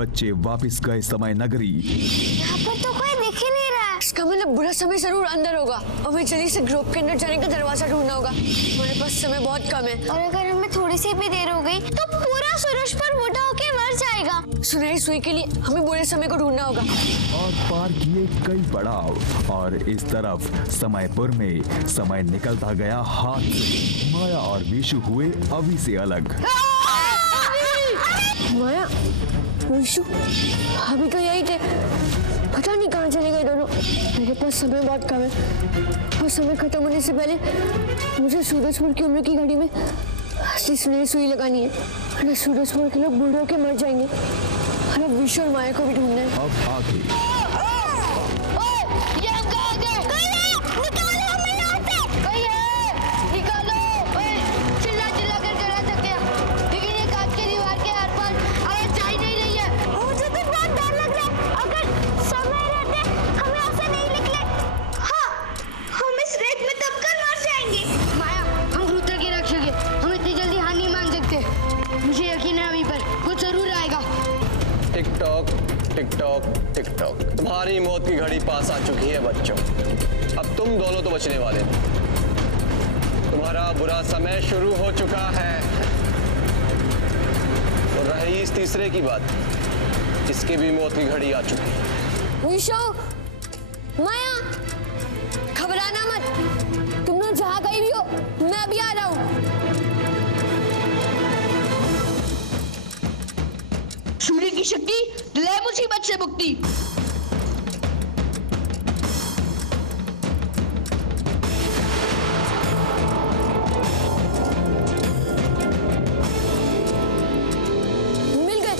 बच्चे वापस गए समय नगरी। यहाँ पर तो कोई दिख ही नहीं रहा। इसका मतलब बुरा समय जरूर अंदर होगा। हमें जल्दी से ग्रुप के अंदर जाने का दरवाजा ढूंढना होगा। हमारे पास समय बहुत कम है। और अगर हमें थोड़ी सी भी देर हो गई तो पूरा सूरजपुर बूढ़ा होके मर जाएगा। सुनहरी सुई के लिए हमें बुरे समय को ढूंढना होगा। और पार किए कई पड़ाव और इस तरफ समयपुर में समय निकलता गया हाथ से। माया और विशु हुए अभी से अलग। माया, विशु, अभी तो यही थे। पता नहीं कहाँ चले गए दोनों। मेरे पास समय बहुत कम है और समय खत्म होने से पहले मुझे सूरजपुर की उम्र की घड़ी में असली सुनहरी सुई लगानी है, वरना सूरजपुर के लोग बूढ़े होकर मर जाएंगे। और अब विशु और माया को भी ढूंढना है। अब आगे टिक टॉक, तुम्हारी मौत की घड़ी पास आ चुकी है बच्चों। अब तुम दोनों तो बचने वाले नहीं। तुम्हारा बुरा समय शुरू हो चुका है। और रही इस तीसरे की बात, इसकी भी मौत की घड़ी आ चुकी है। विशु, माया, घबराना मत। तुम लोग जहाँ गई भी हो, मैं भी आ रहा हूँ। सूर्य की शक्ति ले मुसीबत से मुक्ति। मिल गए।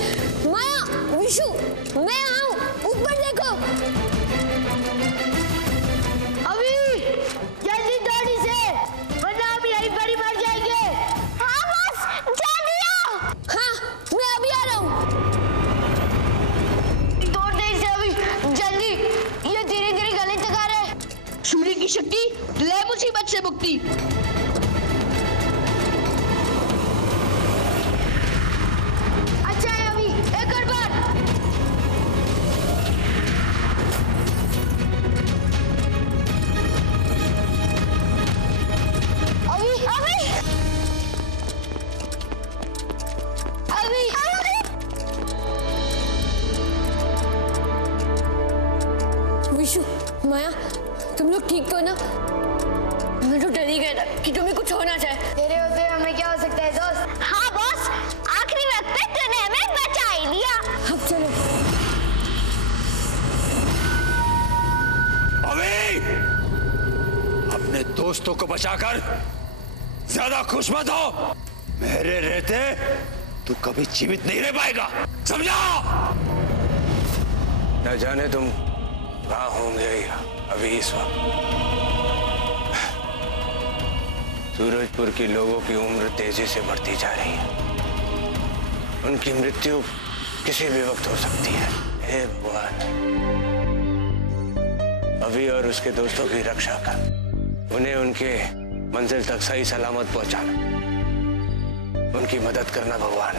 माया, विशु, मैं यहाँ हूँ। ऊपर देखो। अभी जल्दी दौड़ी से, वरना हम यहीं पर ही मर जाएंगे। हाँ बस, जल्दी आओ। हाँ, मैं अभी आ रहा हूँ। सूर्य की शक्ति ले मुसीबत से मुक्ति। अच्छा है अभी, एक और बार। अभी अभी अभी विशु, माया, तुम लोग ठीक तो ना? मैं तो डर ही गया था कि तुम्हें कुछ होना चाहे। तेरे होते हमें क्या हो सकता है दोस्त? हाँ बॉस, आखिरी वक्त पे तूने हमें बचा ही लिया। अब चलो। अभी अपने दोस्तों को बचाकर ज्यादा खुश मत हो। मेरे रहते तू कभी जीवित नहीं रह पाएगा, समझा? न जाने तुम कहाँ होंगे अभी इस वक्त। सूरजपुर के लोगों की उम्र तेजी से बढ़ती जा रही है। उनकी मृत्यु किसी भी वक्त हो सकती है। हे भगवान, अभी और उसके दोस्तों की रक्षा कर। उन्हें उनके मंजिल तक सही सलामत पहुंचाना, उनकी मदद करना भगवान।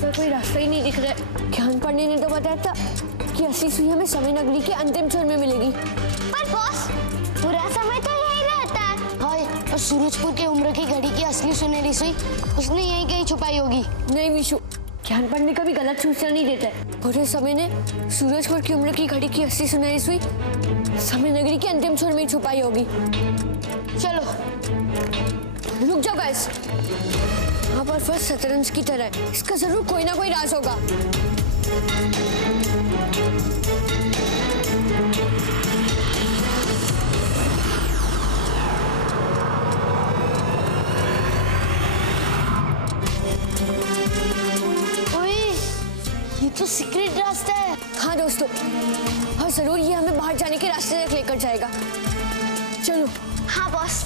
का कोई रास्ता ही नहीं दिख रहा है। ज्ञान पांडे ने तो बताया था कि असली सुई हमें समय नगरी के अंतिम क्षण में मिलेगी। पर बॉस, पूरा समय तो यही रहता है। हाय, और सूरजपुर के उम्र की घड़ी की असली सुनहरी सुई उसने यहीं कहीं छुपाई होगी। नहीं विशु, ज्ञान पांडे कभी गलत सूचना नहीं देता है। बुरे समय ने सूरजपुर की उम्र की घड़ी की असली सुनहरी सुई समय नगरी के अंतिम क्षण में छुपाई होगी। चलो रुक जाओ गाइस। यहाँ पर फर्स्ट शतरंज की तरह है। इसका जरूर कोई ना कोई राज होगा। ओए, ये तो सीक्रेट रास्ता है। हाँ दोस्तों, और जरूर ये हमें बाहर जाने के रास्ते तक लेकर जाएगा। चलो। हाँ बॉस।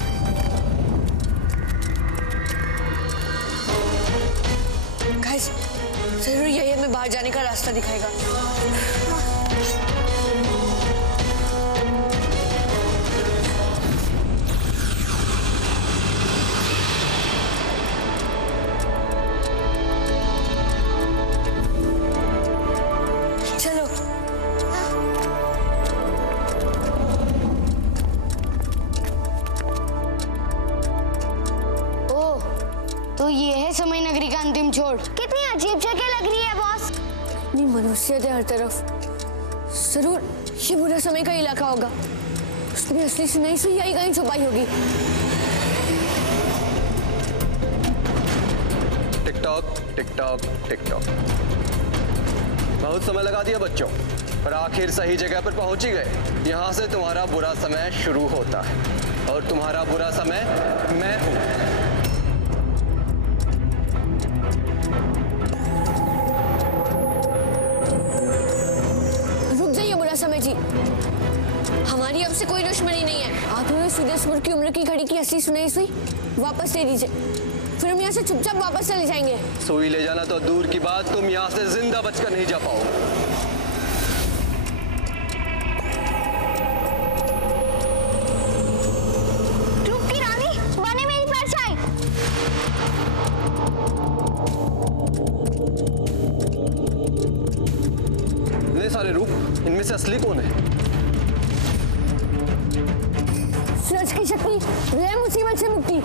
गाइस, जरूर यही हमें बाहर जाने का रास्ता दिखाएगा। छोड़। कितनी अजीब जगह लग रही है बॉस। नहीं, मनुष्य थे हर तरफ। जरूर ये बुरा समय का इलाका होगा। उसने असली सुनाई सुई यही कहीं छुपाई होगी। TikTok TikTok TikTok. बहुत समय लगा दिया बच्चों, पर आखिर सही जगह पर पहुंच ही गए। यहाँ से तुम्हारा बुरा समय शुरू होता है और तुम्हारा बुरा समय मैं हूं। रुक जाइए बुरा समय जी, हमारी आपसे कोई दुश्मनी नहीं है। आप हमें सूरजपुर की उम्र की घड़ी की असली सुनाई सुई वापस दे दीजिए, फिर हम यहाँ से चुपचाप वापस चले जाएंगे। सुई ले जाना तो दूर की बात, तुम यहाँ से जिंदा बचकर नहीं जा पाओगे। सारे रूप, इनमें से असली कौन है? सूरज की शक्ति, वह मुसीबत से मुक्ति।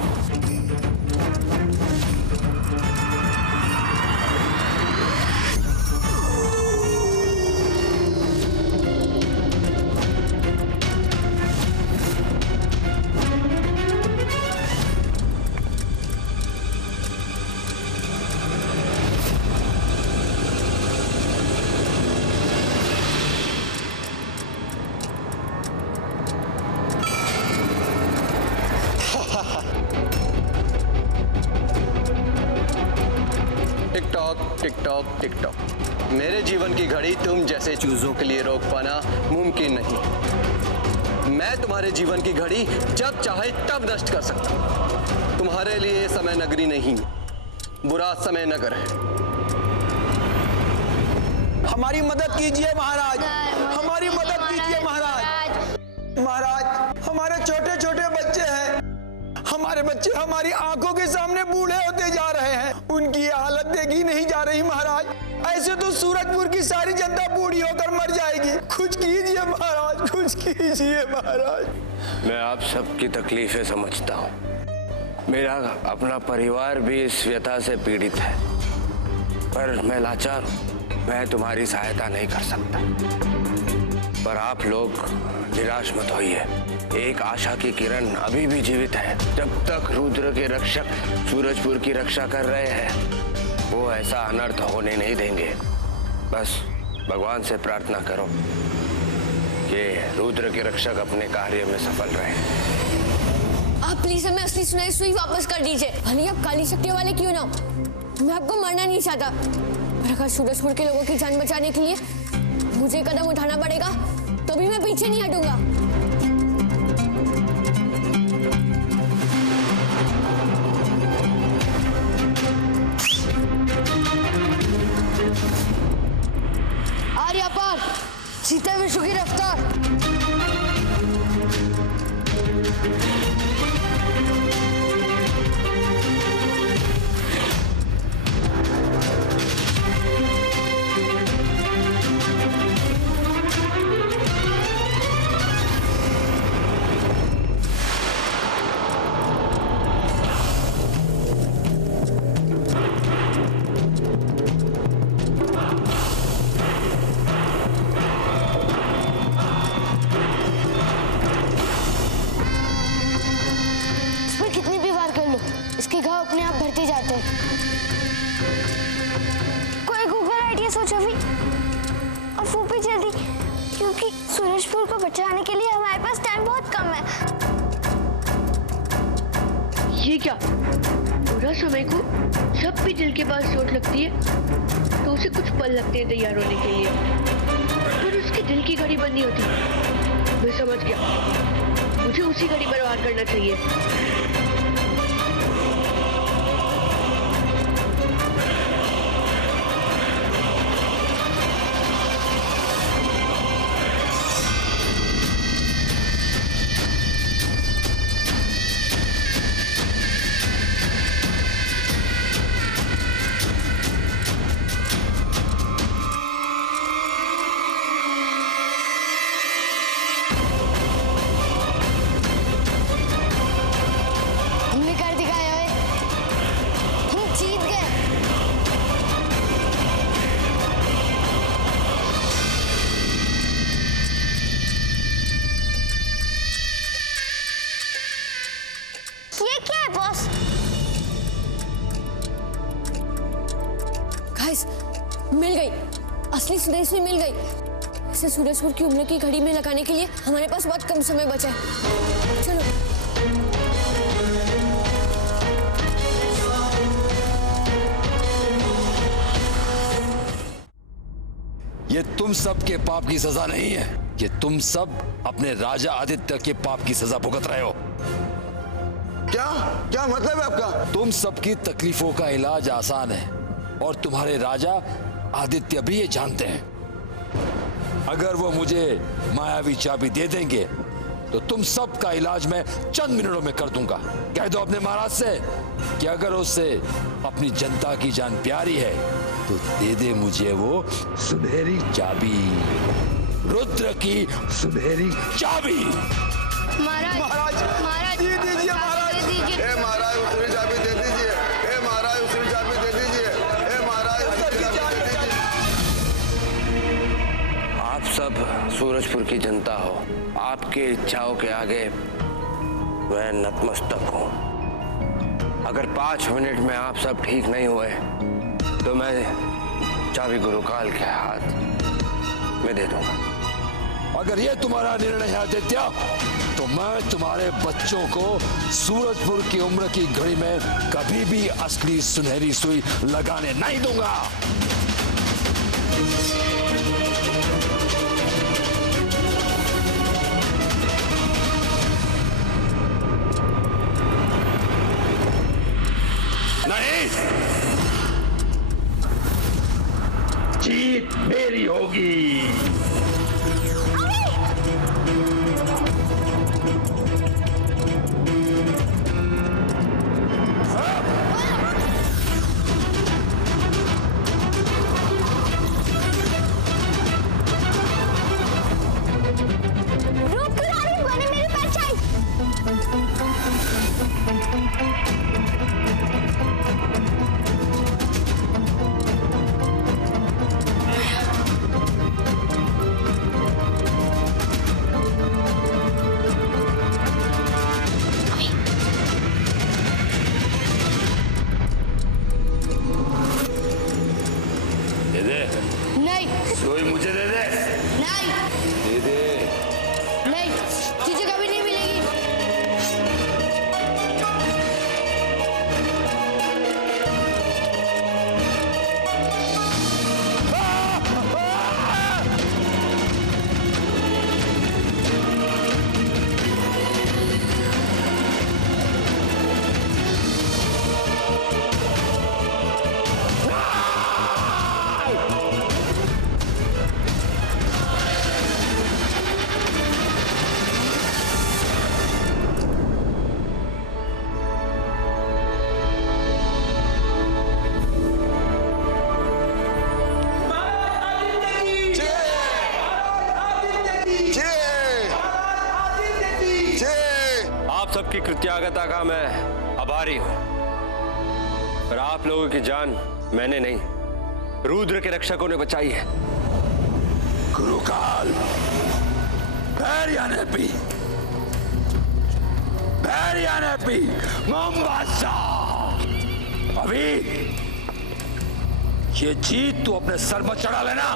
TikTok TikTok. मेरे जीवन की घड़ी तुम जैसे चूजों के लिए रोक पाना मुमकिन नहीं। मैं तुम्हारे जीवन की घड़ी जब चाहे तब नष्ट कर सकता हूं। तुम्हारे लिए समय नगरी नहीं, बुरा समय नगर है। हमारी मदद कीजिए महाराज, हमारी मदद कीजिए महाराज। महाराज, हमारे छोटे छोटे बच्चे हैं। हमारे बच्चे हमारी आंखों के सामने बूढ़े होते जा रहे हैं। उनकी हालत देखी नहीं जा रही महाराज। ऐसे तो सूरजपुर की सारी जनता बूढ़ी होकर मर जाएगी। कुछ कीजिए महाराज, कुछ कीजिए महाराज। मैं आप सबकी तकलीफें समझता हूँ। मेरा अपना परिवार भी इस व्यथा से पीड़ित है, पर मैं लाचार हूँ। मैं तुम्हारी सहायता नहीं कर सकता, पर आप लोग निराश मत होइए। एक आशा की किरण अभी भी जीवित है। जब तक रुद्र के रक्षक सूरजपुर की रक्षा कर रहे हैं, वो ऐसा अनर्थ होने नहीं देंगे। बस भगवान से प्रार्थना करो कि रुद्र के रक्षक अपने कार्य में सफल रहे। आप प्लीज हमें असली सुनाई सुई वापस कर दीजिए। भले आप काली शक्तियों वाले क्यों ना हो, मैं आपको मरना नहीं चाहता, पर अगर सूरजपुर के लोगों की जान बचाने के लिए मुझे कदम उठाना पड़ेगा तो भी मैं पीछे नहीं हटूंगा। आर्या पार, सीता विश्व की रफ्तार। इसके घाव अपने आप भरते जाते हैं। कोई गूगल आइडिया सोचो भी, और वो भी जल्दी, क्योंकि सूरजपुर को बचाने के लिए हमारे पास टाइम बहुत कम है। ये क्या, बुरा समय को जब भी दिल के पास चोट लगती है तो उसे कुछ पल लगते हैं तैयार होने के लिए, पर उसके दिल की घड़ी बंद नहीं होती। मैं समझ गया, मुझे उसी घड़ी पर वार करना चाहिए। मिल गई, असली सुरेश्वरी मिल गई। इसे सूरजपुर की उम्र की घड़ी में लगाने के लिए हमारे पास बहुत कम समय बचा है। चलो। ये तुम सब के पाप की सजा नहीं है, ये तुम सब अपने राजा आदित्य के पाप की सजा भुगत रहे हो। क्या क्या मतलब है आपका? तुम सबकी तकलीफों का इलाज आसान है और तुम्हारे राजा आदित्य भी ये जानते हैं। अगर वो मुझे मायावी चाबी दे देंगे तो तुम सब का इलाज मैं चंद मिनटों में कर दूंगा। कह दो अपने महाराज से कि अगर उससे अपनी जनता की जान प्यारी है तो दे दे मुझे वो सुनहरी चाबी, रुद्र की सुनहरी चाबी। महाराज महाराज दे दीजिए महाराज। ए महाराज उसकी चाबी दे दीजिए। ए महाराज उसकी चाबी दे दीजिए। ए महाराज उसकी चाबी दे दीजिए। आप सब सूरजपुर की जनता हो, आपकी इच्छाओं के आगे मैं नतमस्तक हूँ। अगर 5 मिनट में आप सब ठीक नहीं हुए तो मैं चाबी गुरुकाल के हाथ में दे दूंगा। अगर ये तुम्हारा निर्णय है आदित्य तो मैं तुम्हारे बच्चों को सूरजपुर की उम्र की घड़ी में कभी भी असली सुनहरी सुई लगाने नहीं दूंगा। नहीं, जीत मेरी होगी। सुई मुझे दे दे। नहीं दे दे। नहीं, तुझे कभी नहीं मिलेगी। आप सबकी कृत्यागता का मैं आभारी हूं, पर आप लोगों की जान मैंने नहीं, रुद्र के रक्षकों ने बचाई है। गुरुकाल, अभी ये जीत तू अपने सर पर चढ़ा लेना।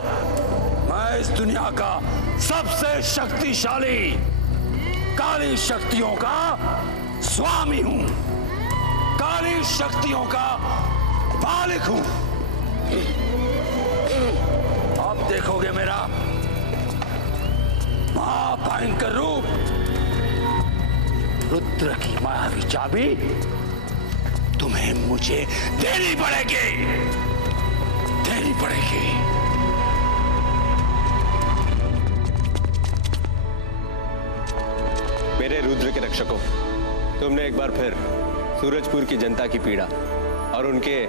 मैं इस दुनिया का सबसे शक्तिशाली काली शक्तियों का स्वामी हूं, काली शक्तियों का मालिक हूं। अब देखोगे मेरा महाभयंकर रूप। रुद्र की मायावी चाबी तुम्हें मुझे देनी पड़ेगी, देनी पड़ेगी। मेरे रुद्र के रक्षकों, तुमने एक बार फिर सूरजपुर की जनता की पीड़ा और उनके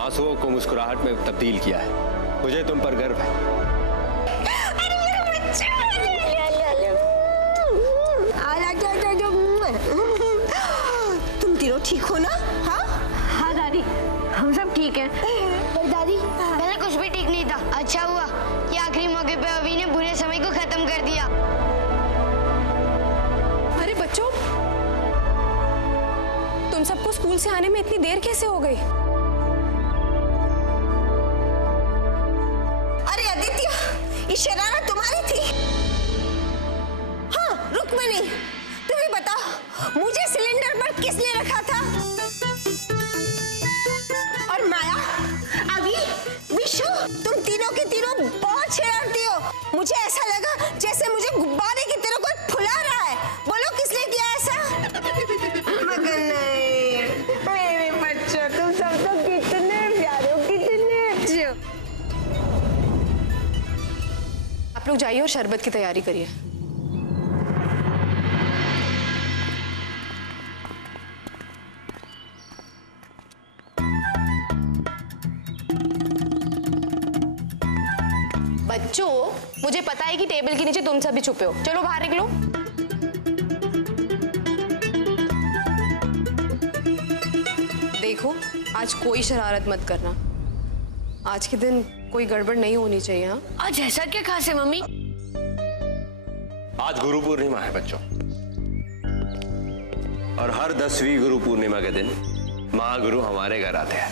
आंसुओं को मुस्कुराहट में तब्दील किया है। मुझे तुम पर गर्व है। तुम तीनों ठीक हो ना? हाँ दादी, हम सब ठीक हैं। पर दादी, पहले कुछ भी ठीक नहीं था। अच्छा हुआ कि आखिरी मौके पे अभी ने बुरे समय को खत्म कर दिया। अरे बच्चों, तुम सबको स्कूल से आने में इतनी देर कैसे हो गई? आप लोग जाइए और शरबत की तैयारी करिए। बच्चों, मुझे पता है कि टेबल के नीचे तुम सभी छुपे हो। चलो बाहर निकलो। देखो, आज कोई शरारत मत करना। आज के दिन कोई गड़बड़ नहीं होनी चाहिए। हाँ, आज ऐसा क्या खास है मम्मी? आज गुरु पूर्णिमा है बच्चों, और हर 10वीं गुरु पूर्णिमा के दिन महागुरु हमारे घर आते हैं।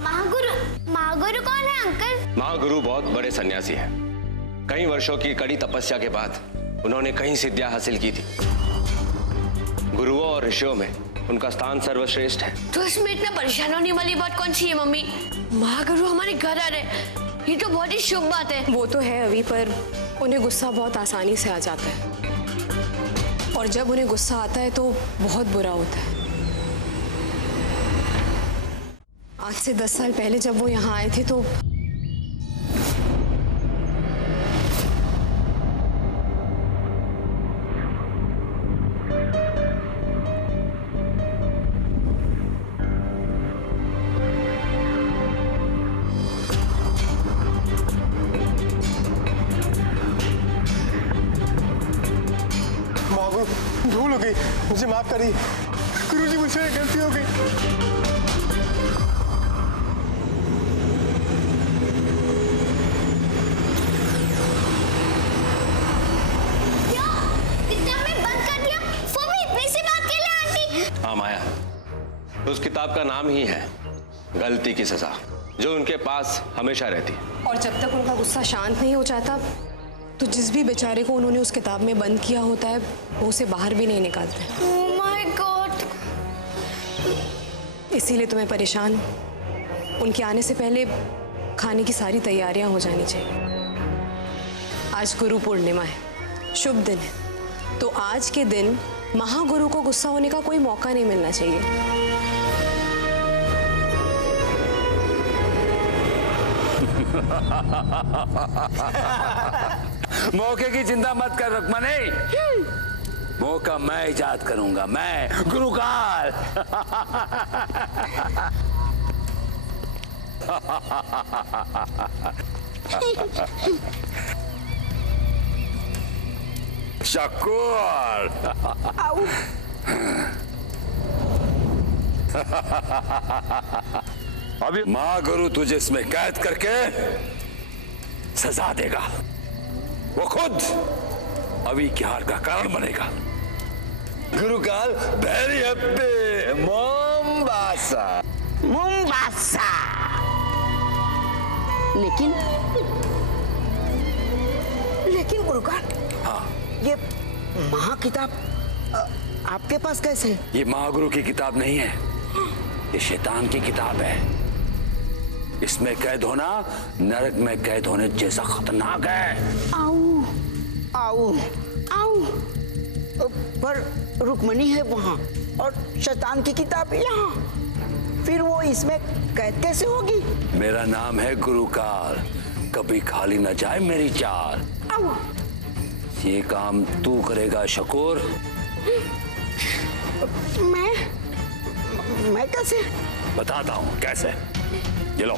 महागुरु कौन है अंकल? महागुरु बहुत बड़े सन्यासी हैं। कई वर्षों की कड़ी तपस्या के बाद उन्होंने कई सिद्धियां हासिल की थी। गुरुओं और ऋषियों में उनका स्थान सर्वश्रेष्ठ है। तो इसमें इतना परेशान होने वाली बात कौन सी है मम्मी? महागुरु हमारे घर आ रहे, ये तो बहुत ही शुभ बात है। वो तो है अभी, पर उन्हें गुस्सा बहुत आसानी से आ जाता है, और जब उन्हें गुस्सा आता है तो बहुत बुरा होता है। आज से 10 साल पहले जब वो यहाँ आए थे तो भूल हो गई, मुझे माफ करिए। गुरुजी, मुझसे गलती हो गई। हाँ माया, उस किताब का नाम ही है गलती की सजा, जो उनके पास हमेशा रहती है। और जब तक उनका गुस्सा शांत नहीं हो जाता तो जिस भी बेचारे को उन्होंने उस किताब में बंद किया होता है वो उसे बाहर भी नहीं निकालते। Oh my God! इसीलिए तुम्हें परेशान उनके आने से पहले खाने की सारी तैयारियां हो जानी चाहिए। आज गुरु पूर्णिमा है, शुभ दिन है, तो आज के दिन महागुरु को गुस्सा होने का कोई मौका नहीं मिलना चाहिए। मौके की चिंता मत कर रुक्मणी, मौका मैं इजाद करूंगा, मैं गुरुकाल। शकूर। अभी महागुरु तुझे इसमें कैद करके सजा देगा। वो खुद अभी की हार का कारण बनेगा। गुरुकाल, वेरी हैप्पी मोम्बासा। मुंबासा। लेकिन गुरुकाल, हाँ, ये महा किताब आपके पास कैसे? ये महागुरु की किताब नहीं है, ये शैतान की किताब है। इसमें कैद होना नरक में कैद होने जैसा खतरनाक है। आऊ, आऊ, आऊ। पर रुक्मणी है वहाँ और शैतान की किताब यहाँ, फिर वो इसमें कैद कैसे होगी? मेरा नाम है गुरुकाल, कभी खाली न जाए मेरी चाल। ये काम तू करेगा शकूर। मैं कैसे? बताता हूँ कैसे। ये लो।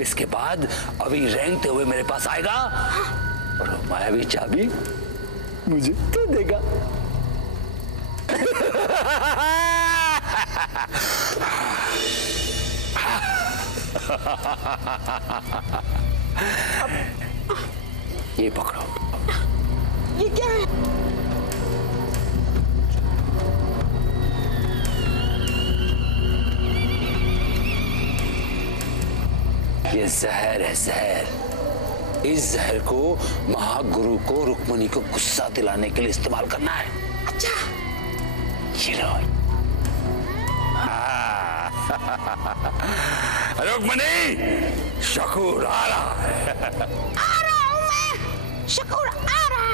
इसके बाद अभी रेंगते हुए मेरे पास आएगा और मायावी चाबी मुझे दे देगा। ये पकड़ो। ये क्या है? ये जहर है, जहर। इस जहर को महागुरु को रुक्मणी को गुस्सा दिलाने के लिए इस्तेमाल करना है। अच्छा, ये लो। रुक्मणी, शकूर आ रहा है। आ रहा हूँ मैं। शकूर आ रहा